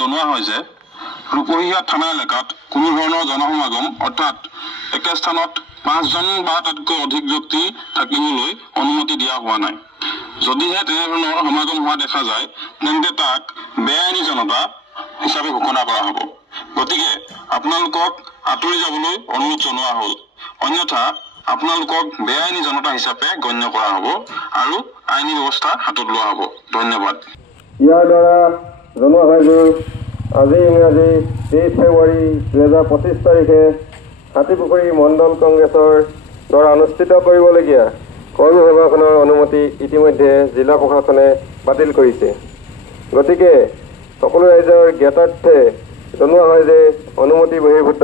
জনোৱা হয় যে ৰূপহীয়া থানা এলেকাত কোনো ধৰণৰ জনসমাগম অৰ্থাৎ একে স্থানত 5 জন বা তাতকৈ অধিক ব্যক্তি থাকিবলৈ অনুমতি দিয়া হোৱা নাই। যদিহে তেনেধৰণৰ সমাগম হোৱা দেখা যায় তেন্তে তাক বেআইনী জনতা হিচাপে ঘোষণা কৰা হ'ব। গতিকে আপোনালোকক আঁতৰি যাবলৈ অনুৰোধ জনোৱা হ'ল। অন্যথা আপোনালোকক বেআইনী জনতা হিচাপে গণ্য কৰা হ'ব আৰু আইনী ব্যৱস্থা হাতত লোৱা হ'ব। ধন্যবাদ। ইয়াৰ দ্বাৰা জনোৱা হয় যে আজি ইংৰাজী 23 ফেব্ৰুৱাৰী 2025 তাৰিখে হাতীপুখুৰী মণ্ডল কংগ্ৰেছৰ দ্বাৰা অনুষ্ঠিত কৰিবলগীয়া কৰ্মসভাখনৰ অনুমতি ইতিমধ্যে জিলা প্ৰশাসনে বাতিল কৰিছে। গতিকে সকলো ৰাইজৰ জ্ঞাতাৰ্থে জনোৱা হয় যে অনুমতি বহিৰ্ভূত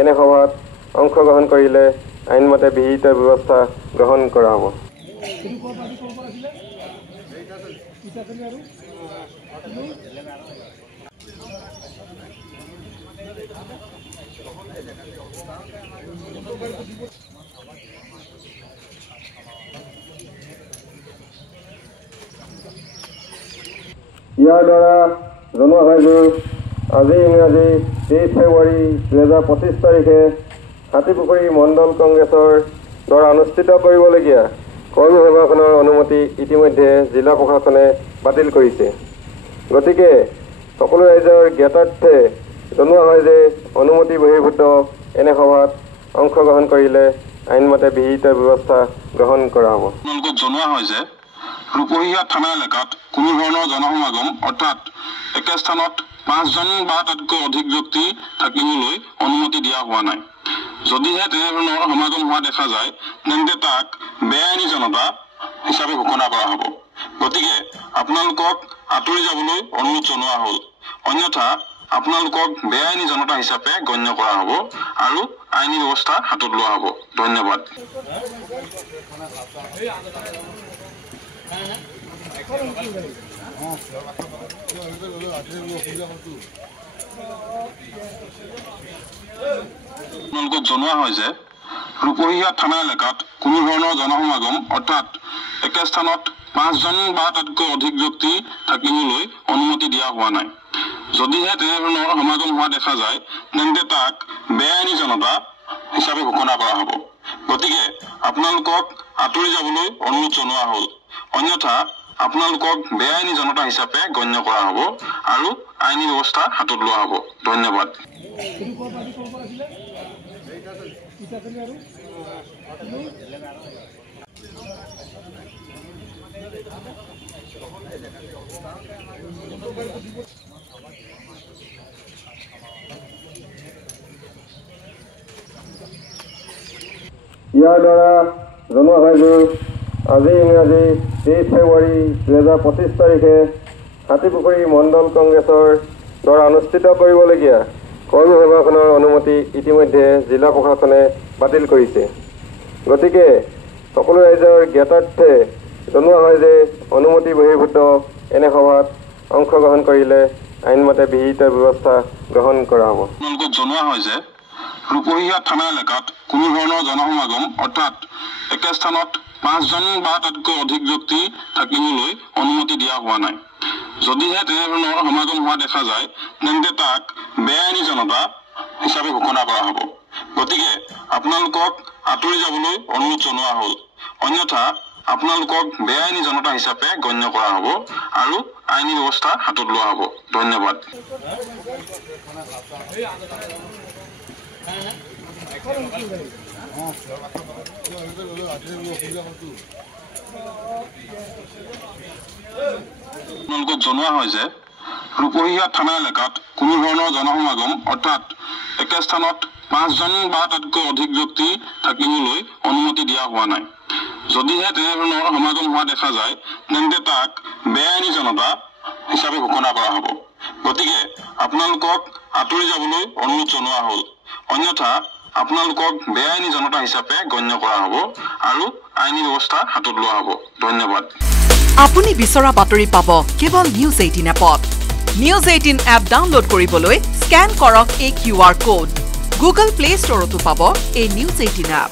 এনে সভাত অংশগ্ৰহণ কৰিলে আইনমতে বিহিত ব্যৱস্থা গ্ৰহণ কৰা হ'ব। ইয়াৰ দ্বাৰা জনোৱা হয় যে আজি ইংৰাজী 23 ফেব্ৰুৱাৰী 2025 তাৰিখে হাতীপুখুৰী মণ্ডল কংগ্ৰেছৰ দ্বাৰা অনুষ্ঠিত কৰিবলগীয়া কৰ্মসভাখনৰ অনুমতি ইতিমধ্যে জিলা প্ৰশাসনে বাতিল কৰিছে। গতিকে সকলো ৰাইজৰ জ্ঞাতাৰ্থে জনোৱা হয় যে অনুমতি বহিৰ্ভূত এনে সভাত অংশগ্ৰহণ কৰিলে আইনমতে বিহিত ব্যৱস্থা গ্ৰহণ কৰা হ'ব। আপোনালোকক জনোৱা হয় যে ৰূপহীয়া থানা এলেকাত কোনো ধৰণৰ জনসমাগম অৰ্থাৎ একে স্থানত 5 জন বা তাতকৈ অধিক ব্যক্তি থাকিবলৈ অনুমতি দিয়া হোৱা নাই। যদিহে তেনেধৰণৰ সমাগম হোৱা দেখা যায় তেন্তে তাক বেআইনী জনতা হিচাপে ঘোষণা কৰা হ'ব। গতিকে আপোনালোকক আঁতৰি যাবলৈ অনুৰোধ জনোৱা হ'ল। অন্যথা আপোনালোকক বেআইনী জনতা হিচাপে গণ্য কৰা হ'ব আৰু আইনী ব্যৱস্থা হাতত লোৱা হ'ব। ধন্যবাদ। আপোনালোকক জনোৱা হয় যে ৰূপহীয়া থানা এলেকাত কোনো ধৰণৰ জনসমাগম অৰ্থাৎ একে স্থানত 5 জন বা তাতকৈ অধিক ব্যক্তি থাকিবলৈ অনুমতি দিয়া হোৱা নাই। যদিহে তেনেধৰণৰ সমাগম হোৱা দেখা যায় তেন্তে তাক বেআইনী জনতা হিচাপে ঘোষণা কৰা হ'ব। গতিকে আপোনালোকক আঁতৰি যাবলৈ অনুৰোধ জনোৱা হ'ল। অন্যথা আপোনালোকক বেআইনী জনতা হিচাপে গণ্য কৰা হ'ব আৰু আইনী ব্যৱস্থা হাতত লোৱা হ'ব। ধন্যবাদ। ইয়াৰ দ্বাৰা জনোৱা হয় যে আজি ইংৰাজী 23 ফেব্ৰুৱাৰী 2025 তাৰিখে হাতীপুখুৰী মণ্ডল কংগ্ৰেছৰ দ্বাৰা অনুষ্ঠিত কৰিবলগীয়া কৰ্মসভাখনৰ অনুমতি ইতিমধ্যে জিলা প্ৰশাসনে বাতিল কৰিছে। গতিকে সকলো ৰাইজৰ জ্ঞাতাৰ্থে জনোৱা হয় যে অনুমতি বহিৰ্ভূত এনে সভাত অংশগ্ৰহণ কৰিলে আইনমতে বিহিত ব্যৱস্থা গ্ৰহণ কৰা হ'ব। আপোনালোকক জনোৱা হয় যে ৰূপহীয়া থানা এলেকাত কোনো ধৰণৰ জনসমাগম অৰ্থাৎ একে স্থানত 5 জন বা তাতকৈ অধিক ব্যক্তি থাকিবলৈ অনুমতি দিয়া হোৱা নাই। যদিহে তেনেধৰণৰ সমাগম হোৱা দেখা যায় তেন্তে তাক বেআইনী জনতা হিচাপে ঘোষণা কৰা হ'ব। গতিকে আপোনালোকক আঁতৰি যাবলৈ অনুৰোধ জনোৱা হ'ল। অন্যথা আপোনালোকক বেআইনী জনতা হিচাপে গণ্য কৰা হ'ব আৰু আইনী ব্যৱস্থা হাতত লোৱা হ'ব। ধন্যবাদ। আপোনালোকক জনোৱা হয় যে ৰূপহীয়া থানা এলেকাত কোনো ধৰণৰ জনসমাগম অৰ্থাৎ একে স্থানত 5 জন বা তাতকৈ অধিক ব্যক্তি থাকিবলৈ অনুমতি দিয়া হোৱা নাই। যদিহে তেনেধৰণৰ সমাগম হোৱা দেখা যায় তেন্তে তাক বেআইনী জনতা হিচাপে ঘোষণা কৰা হ'ব। গতিকে আপোনালোকক আঁতৰি যাবলৈ অনুৰোধ জনোৱা হ'ল। অন্যথা আপোনালোকক বেআইনী জনতা হিচাপে গণ্য কৰা হ'ব আৰু আইনী ব্যৱস্থা হাতত লোৱা হ'ব। ধন্যবাদ। আপুনি বিচৰা বাতৰি পাব কেৱল নিউজ 18 এপত। নিউজ 18 এপ ডাউনলোড কৰিবলৈ স্ক্যান কৰক এই QR কোড। গুগল প্লে ষ্টৰতো পাব এই নিউজ 18 এপ।